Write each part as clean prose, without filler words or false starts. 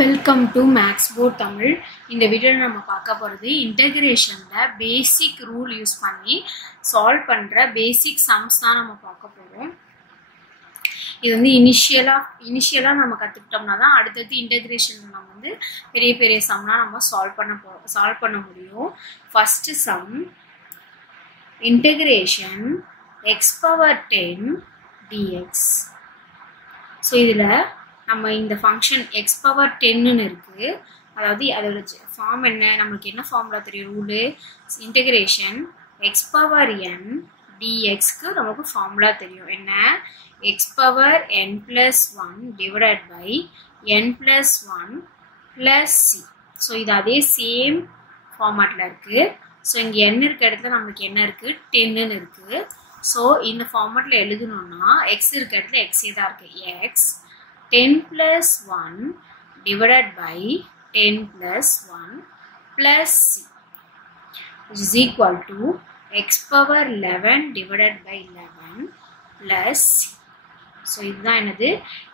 Welcome to maths port Tamil. இந்த வீடியோவில் நம்ம பார்க்க போகிறது இன்டகிரேஷனில் பேசிக் ரூல் யூஸ் பண்ணி சால்வ் பண்ணுற பேசிக் சம்ஸ் தான் நம்ம பார்க்க போகிறோம். இது வந்து இனிஷியலாக நம்ம கற்றுக்கிட்டோம்னா தான் அடுத்தடுத்து இன்டகிரேஷனில் நம்ம வந்து பெரிய பெரிய சம்லாம் நம்ம சால்வ் பண்ண முடியும். First some integration x power 10 dx. So இதில் நம்ம இந்த ஃபங்க்ஷன் x பவர் 10ன்னு இருக்குது. அதாவது அதோட ஃபார்ம் என்ன, நம்மளுக்கு என்ன ஃபார்முலா தெரியும், rule integration x power n dxக்கு நமக்கு ஃபார்முலா தெரியும். என்ன, x power n plus 1 divided by n plus 1 plus c. So இது அதே சேம் ஃபார்மேட்டில் இருக்குது. ஸோ இங்கே n இருக்க இடத்துல நம்மளுக்கு என்ன இருக்குது, 10ன்னு இருக்குது. ஸோ இந்த ஃபார்மேட்டில் எழுதணும்னா x இருக்க இடத்துல xே தான் இருக்குது. x 10 plus 1 divided by 10 plus 1 plus c, which is equal to x power 11 divided by 11 plus c. So, இதுதான் என்னது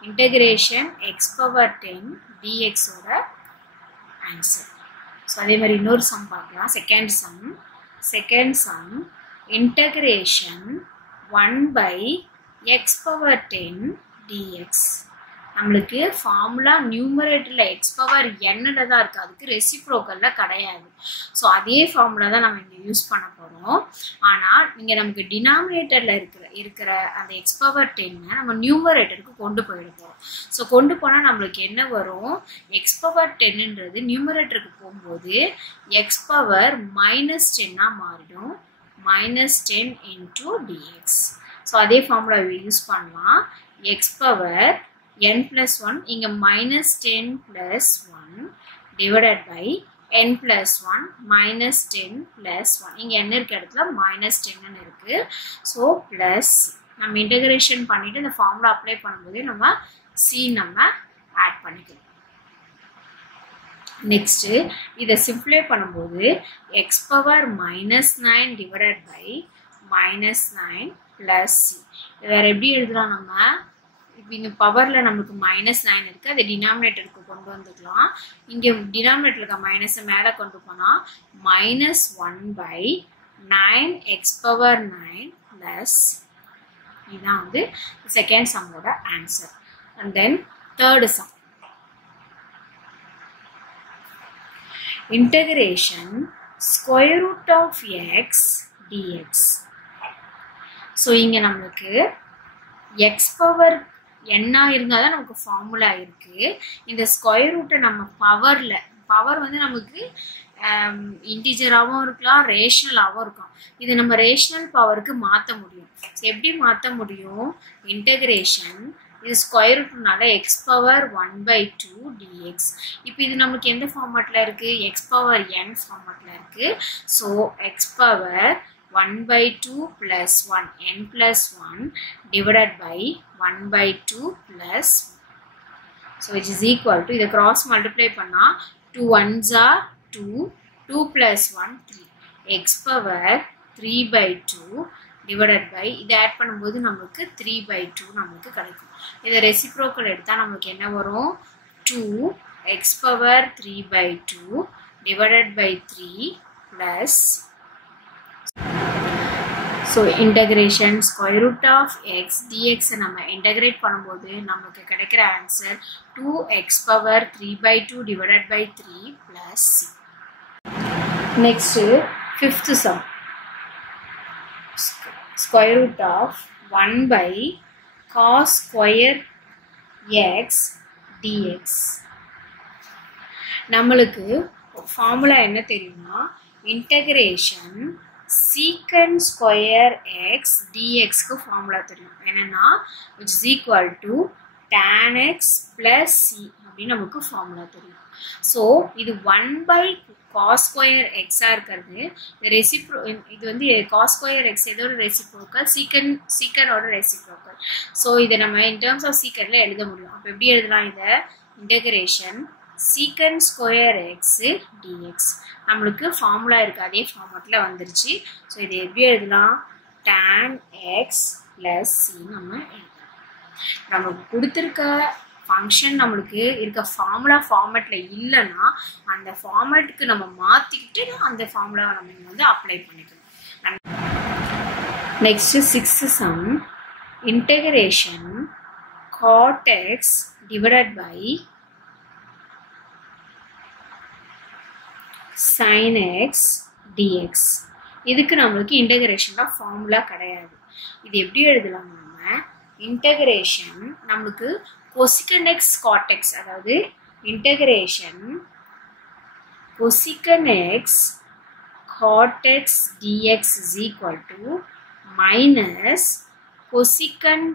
integration x power 10 dx ஓட answer. So, அதே மாதிரி இன்னொரு சம் பார்க்கலாம். Second sum integration 1 by x power 10 dx. நம்மளுக்கு formula நியூமரேட்டரில் x power n தான் இருக்குது, அதுக்கு ரெசிப்ரோக்கலில் கிடையாது. ஸோ அதே ஃபார்முலா தான் நம்ம இங்கே யூஸ் பண்ண போகிறோம். ஆனால் இங்கே நமக்கு டினாமினேட்டரில் இருக்கிற அந்த x பவர் 10 நம்ம நியூமரேட்டருக்கு கொண்டு போயிட போகிறோம். ஸோ கொண்டு போனால் நம்மளுக்கு என்ன வரும், x பவர் 10ன்றது நியூமரேட்டருக்கு போகும்போது x பவர் -10 மாறிடும், -10 into dx. ஸோ அதே ஃபார்முலா யூஸ் பண்ணலாம். x பவர் n plus 1 இங்க -10 plus 1 divided by n plus 1 -10 plus 1. இங்க n இருக்க இடத்துல -10 இருக்கு. ஸோ பிளஸ் நம்ம இன்டகிரேஷன் பண்ணிட்டு இந்த ஃபார்முலா அப்ளை பண்ணும்போது நம்ம c நம்ம ஆட் பண்ணிக்கலாம். நெக்ஸ்ட் இதை சிம்பிளை பண்ணும்போது x power -9 divided by -9 plus c. வேற எப்படி எழுதலாம், நம்ம இப்போ இங்கே பவரில் நம்மளுக்கு -9 இருக்குது, அதை டினாமினேட்டருக்கு கொண்டு வந்துக்கலாம். இங்கே டினாமினேட்டர் இருக்க மைனஸை மேலே கொண்டு போனால் -1 by 9x power 9 plus. இதுதான் வந்து செகண்ட் சம்மோட answer. And then third sum integration square root of x dx. So இங்கே நம்மளுக்கு x பவர் என்ன இருந்தால் தான் நமக்கு ஃபார்முலா இருக்குது. இந்த ஸ்கொயர் ரூட்டை நம்ம பவர் வந்து நமக்கு இன்டிஜராகவும் இருக்கலாம், ரேஷனலாகவும் இருக்கும். இது நம்ம ரேஷனல் பவருக்கு மாற்ற முடியும். ஸோ எப்படி மாற்ற முடியும், இன்டகிரேஷன் இது ஸ்கொயர் ரூட்னால x பவர் 1/2 dx. இப்போ இது நமக்கு எந்த ஃபார்மேட்டில் இருக்குது, x பவர் n ஃபார்மேட்டில் இருக்குது. So x power 1/2 plus 1 n plus 1 divided by 1/2 plus 1. So which is equal to, இதை cross multiply பண்ணா 2 1s are 2, 2 plus 1 3, x power 3/2 divided by, இதை ஆட் பண்ணும்போது நமக்கு 3/2 நமக்கு கிடைக்கும். இதை ரெசிப்ரோக்கல் எடுத்தால் நமக்கு என்ன வரும், 2 x power 3/2 divided by 3 plus. So integration square root of x டிஎக்ஸை நம்ம இன்டகிரேட் பண்ணும்போது நமக்கு கிடைக்கிற answer 2x power 3/2 divided by 3 plus C. Next fifth sum square root of 1 by cos square x dx. நம்மளுக்கு ஃபார்முலா என்ன தெரியுமா, integration secant square x டிஎக்ஸ்க்கு formula தெரியும். என்னன்னா which is equal to tan x plus c அப்படின்னு நமக்கு formula தெரியும். So இது 1 by cos ஸ்கொயர் எக்ஸாக இருக்கிறது, இது வந்து cos ஸ்கொயர் எக்ஸ் எதோட ரெசிப்ரோக்கல், சீக்கனோட ரெசிப்ரோக்கல். ஸோ இதை நம்ம இன் டேர்ம்ஸ் ஆஃப் சீக்கனில் எழுத முடியும். அப்போ எப்படி எழுதலாம், இதை integration secant square x dx. நம்மளுக்கு ஃபார்முலா இருக்குது, அதே ஃபார்மேட்டில் வந்துருச்சு. ஸோ இதை எப்படி எழுதலாம், tan x plus c நம்ம எழுதலாம். நமக்கு கொடுத்துருக்க ஃபங்க்ஷன் நம்மளுக்கு இருக்க ஃபார்முலா ஃபார்மேட்ல இல்லைன்னா அந்த ஃபார்மேட்டுக்கு நம்ம மாற்றிக்கிட்டு அந்த ஃபார்முலாவை நம்ம வந்து அப்ளை பண்ணிக்கணும். Next 6th sum, integration cot x divided by sin x dx. இதுக்கு நம்மளுக்கு இன்டகிரேஷன்ல ஃபார்முலா கிடையாது. இது எப்படி எழுதலாம்? நம்ம இன்டகிரேஷன் நம்மளுக்கு cosecant x cot x, அதாவது integration cosecant x cot x dx is equal to minus cosecant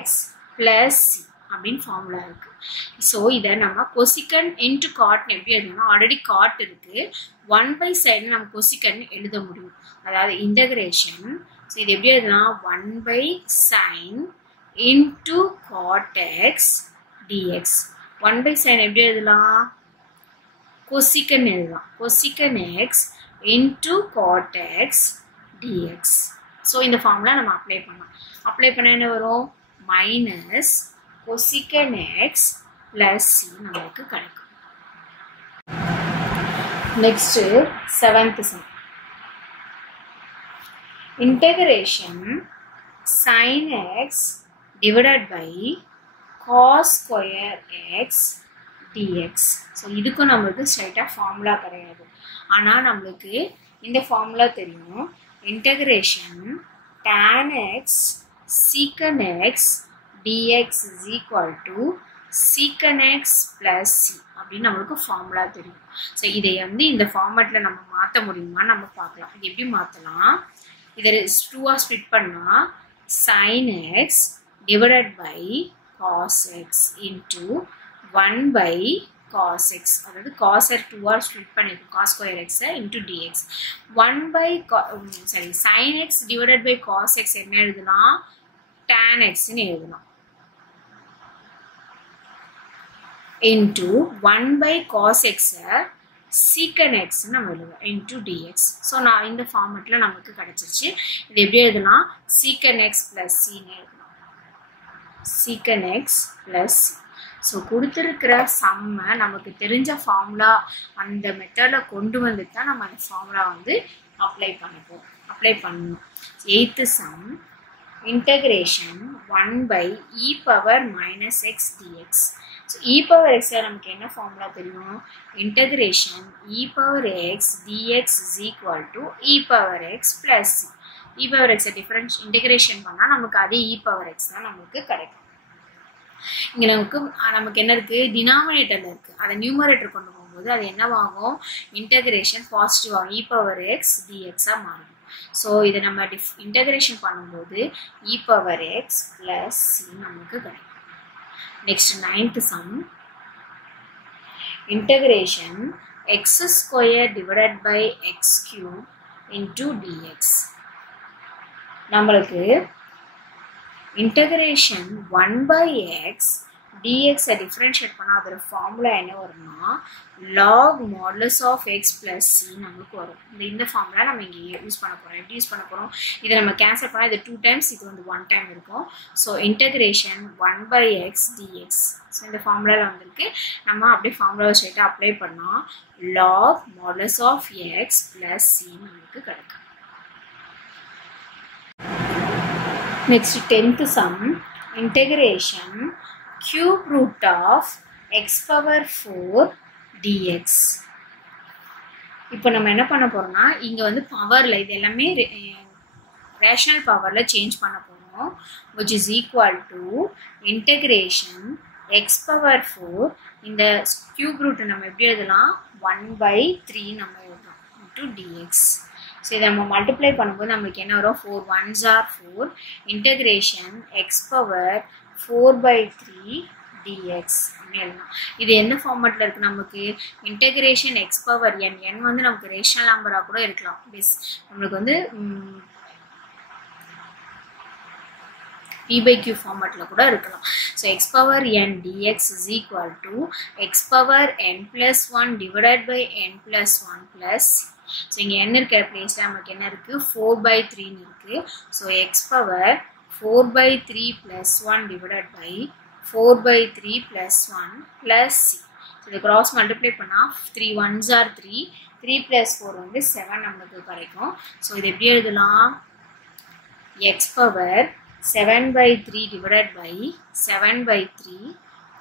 x plus c அப்படின்னு ஃபார்முலா இருக்கு. ஸோ இதை நம்ம cosecant into cot எப்படி எழுதணும்? ஆல்ரெடி cot இருக்கு, 1/sin நம்ம cosecant எழுத முடியும். அதாவது இன்டகிரேஷன், ஸோ இது எப்படி எழுதலாம்? 1/sin into cot x dx. 1/sin எப்படி எழுதலாம்? cosecant எழுதலாம். cosecant x into cot x dx. So இந்த ஃபார்முலா நம்ம அப்ளை பண்ணலாம். அப்ளை பண்ண என்ன வரும்? Minus cosecant x plus c நம்மளுக்கு கிடைக்கும். Next 7th sum, integration sin x divided by cos square x dx. So இதுக்கும் நம்மளுக்கு ஸ்ட்ரைட்டாக ஃபார்முலா கிடையாது. ஆனால் நம்மளுக்கு இந்த ஃபார்முலா தெரியும். Integration tan x secant x dx is equal to secant x plus c அப்படின்னு நம்மளுக்கு ஃபார்முலா தெரியும். ஸோ இதை வந்து இந்த ஃபார்மேட்டில் நம்ம மாற்ற முடியுமா நம்ம பார்க்கலாம். இது எப்படி மாற்றலாம்? இதை 2ஆக ஸ்ப்ளிட் பண்ணால் sin x divided by cos x into 1/cos x, அதாவது cos x 2ஆக ஸ்ப்ளிட் பண்ணிருக்கோம், cos square x into dx. sin x divided by cos x என்ன எழுதலாம்? tan x ன்னு எழுதலாம். into 1/cos x secant x நம்ம எழுதலாம் into dx. So நான் இந்த ஃபார்மேட்டில் நமக்கு கிடைச்சிருச்சு. இது எப்படி எழுதலாம்? secant x plus c ன்னு எழுதலாம். secant x plus c. So கொடுத்துருக்கிற சம்மை நமக்கு தெரிஞ்ச ஃபார்முலா அந்த மெத்தடில் கொண்டு வந்துட்டு தான் நம்ம அந்த ஃபார்முலா வந்து அப்ளை பண்ணணும். 8th sum, integration 1/e power minus x dx. So e power x நமக்கு என்ன ஃபார்முலா தெரியும்? Integration e power x dx is equal to e power x plus c. e power x integration பண்ணால் நமக்கு அதே e power x தான் நமக்கு கிடைக்கும். இங்கே நமக்கு என்ன இருக்குது? டினாமினேட்டரில் இருக்குது. அதை நியூமரேட்டர் கொண்டு போகும்போது அது என்னவாகும்? இன்டகிரேஷன் பாசிட்டிவ் ஆகும், e power x dxஆக மாறும். ஸோ இதை நம்ம இன்டகிரேஷன் பண்ணும்போது e power x plus c நமக்கு கிடைக்கும். Next 9th sum, integration x square divided by x cube into dx. நம்மளுக்கு இன்டகிரேஷன் 1/x dx டிஃபரன்ஷியேட் பண்ணால் அதோட ஃபார்முலா என்ன வரும்னா log modulus of x plus c நமக்கு வரும். இந்த ஃபார்முலா நம்ம இங்கே யூஸ் பண்ண போகிறோம். எப்படி யூஸ் பண்ண போகிறோம்? இதை நம்ம கேன்சல் பண்ணால் இது 2 times, இது வந்து 1 time இருக்கும். So integration 1/x dx. So இந்த ஃபார்முலாவில் வந்திருக்கு. நம்ம அப்படியே ஃபார்முலாவை ஸ்ட்ரைட்டாக அப்ளை பண்ணால் log modulus of x plus c நமக்கு கிடைக்கும். Next 10th sum, integration cube root of x power 4 dx. இப்போ நம்ம என்ன பண்ண போறோம்னா இங்க வந்து பவர்ல இது எல்லாமே ரேஷனல் பவர்ல சேஞ்ச் பண்ண போறோம், which is equal to integration x power 4 இந்த cube root நம்ம எப்படி எழுதலாம்? 1/3 நம்ம எழுதலாம் into dx. ஸோ இதை நம்ம மல்டிப்ளை பண்ணும்போது நம்மளுக்கு என்ன வரும்? 4 1s are 4 integration X power 4/3 dx அப்படின்னு எழுதலாம். இது எந்த ஃபார்மேட்டில் இருக்குது? நமக்கு இன்டகிரேஷன் எக்ஸ் பவர் n வந்து நமக்கு ரேஷனல் நம்பராக கூட இருக்கலாம். நம்மளுக்கு வந்து p/q ஃபார்மேட்டில் கூட இருக்கலாம். So x power n dx is equal to x power n plus 1 divided by n plus 1 plus c. So இங்கே என்ன இருக்கிற பிளேஸில் நமக்கு என்ன இருக்குது? 4/3 இருக்குது. So x power 4/3 plus 1 divided by 4/3 plus 1 plus c. So the cross multiply பண்ணா 3 1s are 3, 3 plus 4 வந்து 7 நமக்கு கிடைக்கும். So இது எப்படி எழுதலாம்? x power 7/3 divided by 7/3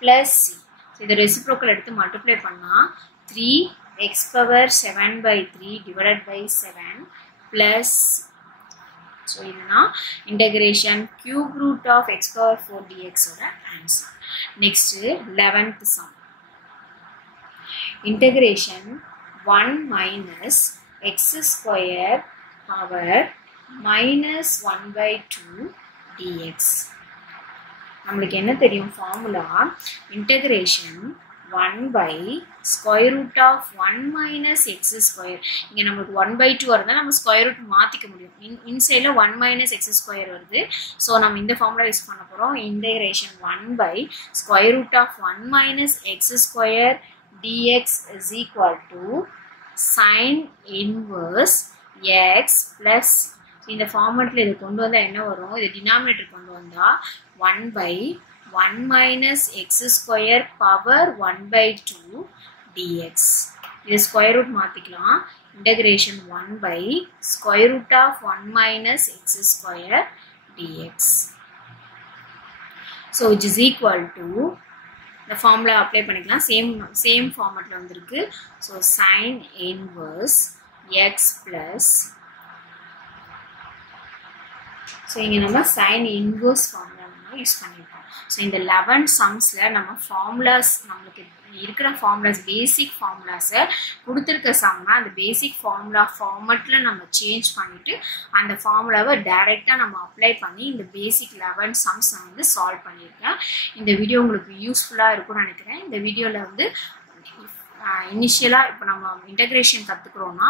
plus c. So இது reciprocal எடுத்து multiply பண்ணா 3x power 7/3 divided by 7 plus c. So இதுனா integration cube root of x power 4 dx ஓட answer. Next 11th sum. Integration 1 minus x square power minus 1/2 dx. நம்மளுக்கு என்ன தெரியும் formula? integration 1 by square root of 1 minus x square. இங்க நமக்கு 1/2 வருது, நம்ம square root மாத்திக்க முடியும். இன்சைட்ல 1 minus x square வருது. சோ நம்ம இந்த ஃபார்முலா யூஸ் பண்ண போறோம். integration 1 by square root of 1 minus x square dx is equal to sin inverse x plus. இந்த ஃபார்மட்ல இது கொண்டு வந்தா என்ன வரும்? இது டினாமினேட்டர் கொண்டு வந்தா 1 by 1 minus x square power 1/2 dx. இது ஸ்கொயர் ரூட் மாத்திக்கலாம். integration 1 by square root of 1 minus x square dx. So which is equal to the formula apply பண்ணிக்கலாம். same formatல வந்திருக்கு. So sin inverse x plus. So இங்க நம்ம sin inverse formula use பண்ணிருக்கோம். So இந்த 11 சம்ஸ்ல நம்ம formulas நம்மளுக்கு இருக்கிற ஃபார்முலாஸ் பேசிக் ஃபார்முலாஸை கொடுத்துருக்க சம்னா அந்த பேசிக் ஃபார்முலா ஃபார்மட்ல நம்ம சேஞ்ச் பண்ணிட்டு அந்த ஃபார்முலாவை டைரெக்டாக நம்ம அப்ளை பண்ணி இந்த பேசிக் 11 சம்ஸ் நான் வந்து சால்வ் பண்ணியிருக்கேன். இந்த வீடியோ உங்களுக்கு யூஸ்ஃபுல்லாக இருக்கும்னு நினைக்கிறேன். இந்த வீடியோவில் வந்து இனிஷியலாக இப்போ நம்ம இன்டகிரேஷன் கற்றுக்குறோன்னா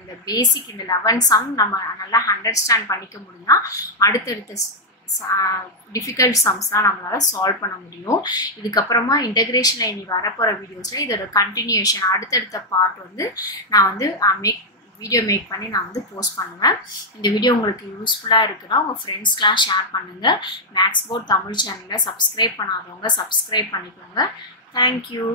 இந்த பேசிக் இந்த 11 சம் நம்ம நல்லா அண்டர்ஸ்டாண்ட் பண்ணிக்க முடியும்னா அடுத்தடுத்த டிஃபிகல்ட் சம்ஸ்லாம் நம்மளால சால்வ் பண்ண முடியும். இதுக்கப்புறமா இன்டகிரேஷனில் இனி வரப்போகிற வீடியோஸில் இதோட கண்டினியூஷன் அடுத்தடுத்த பார்ட் வந்து நான் வந்து வீடியோ மேக் பண்ணி நான் வந்து போஸ்ட் பண்ணுவேன். இந்த வீடியோ உங்களுக்கு யூஸ்ஃபுல்லாக இருக்குன்னா உங்கள் ஃப்ரெண்ட்ஸ்க்கெலாம் ஷேர் பண்ணுங்கள். மேக்ஸ் போர்ட் தமிழ் சேனலை சப்ஸ்கிரைப் பண்ணாதவங்க சப்ஸ்கிரைப் பண்ணிக்கோங்க. தேங்க்யூ.